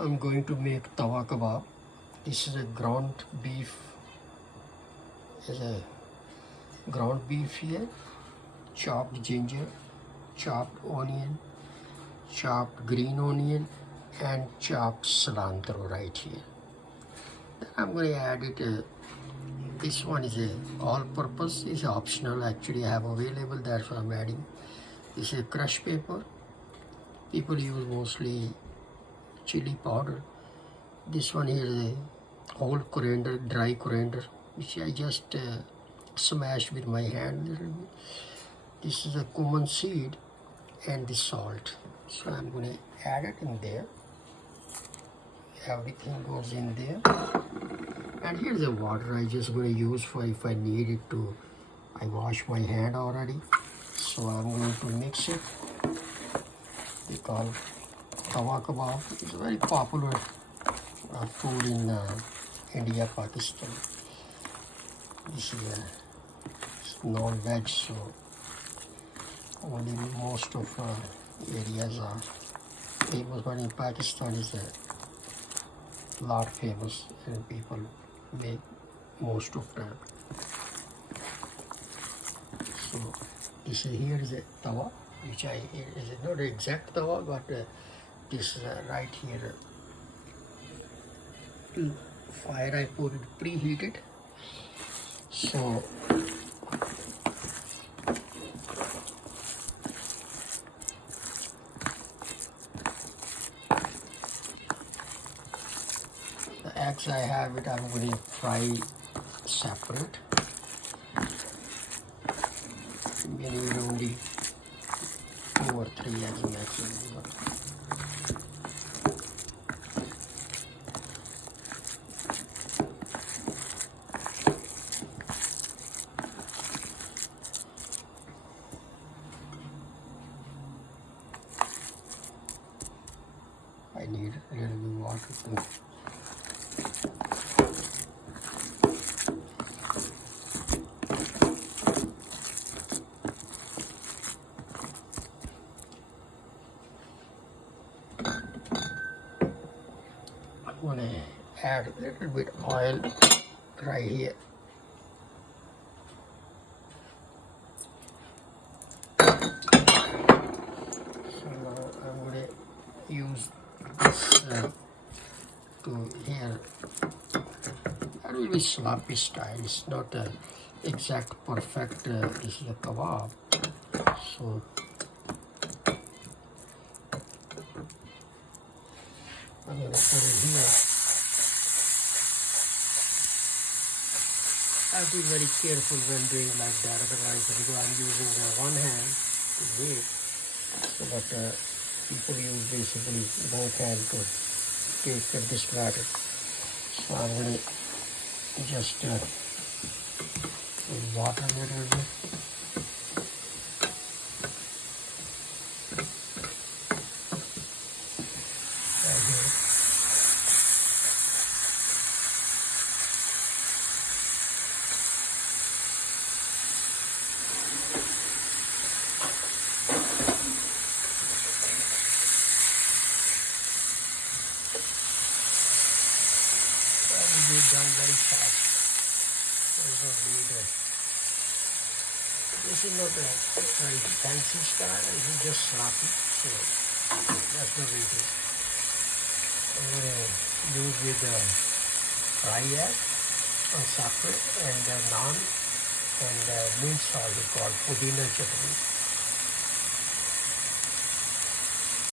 I'm going to make tawa kabab. This is a ground beef. Is a ground beef here, chopped ginger, chopped onion, chopped green onion, and chopped cilantro right here. Then I'm going to add it. This one is a all-purpose. Is optional. Actually, I have available. That's what I'm adding. This is crushed pepper. People use mostly chili powder. This one here is a whole coriander, dry coriander, which I just smashed with my hand a little bit. This is a cumin seed and the salt. So I'm going to add it in there. Everything goes in there. And here's the water I just going to use for if I need it to. I wash my hand already. So I'm going to mix it. They call Tawa Kabab. It's a very popular food in India, Pakistan. This is non-veg, so only most of areas are famous, but in Pakistan is a lot famous and people make most of them. So this here is a tawa, which is not the exact tawa, but this is right here. Fire I put it preheated. So the eggs I have it, I'm going to fry separate. Maybe only 2 or 3 eggs maximum. I need a little bit of water too. I'm going to add a little bit oil right here. So now I'm going to use this to here. That will be sloppy style. It's not a exact perfect. This is a kebab. So I'm going to put it here. I have to be very careful when doing like that, otherwise because I'm using one hand to make. So, but people use basically both hands to take this batter. So I'm going to just put water a little bit. Right here. Be done very fast. There's no need. This is not a very fancy style, this is just sloppy, so that's the reason. I'm going to use with fry egg separate and naan and mint salad called pudina chutney.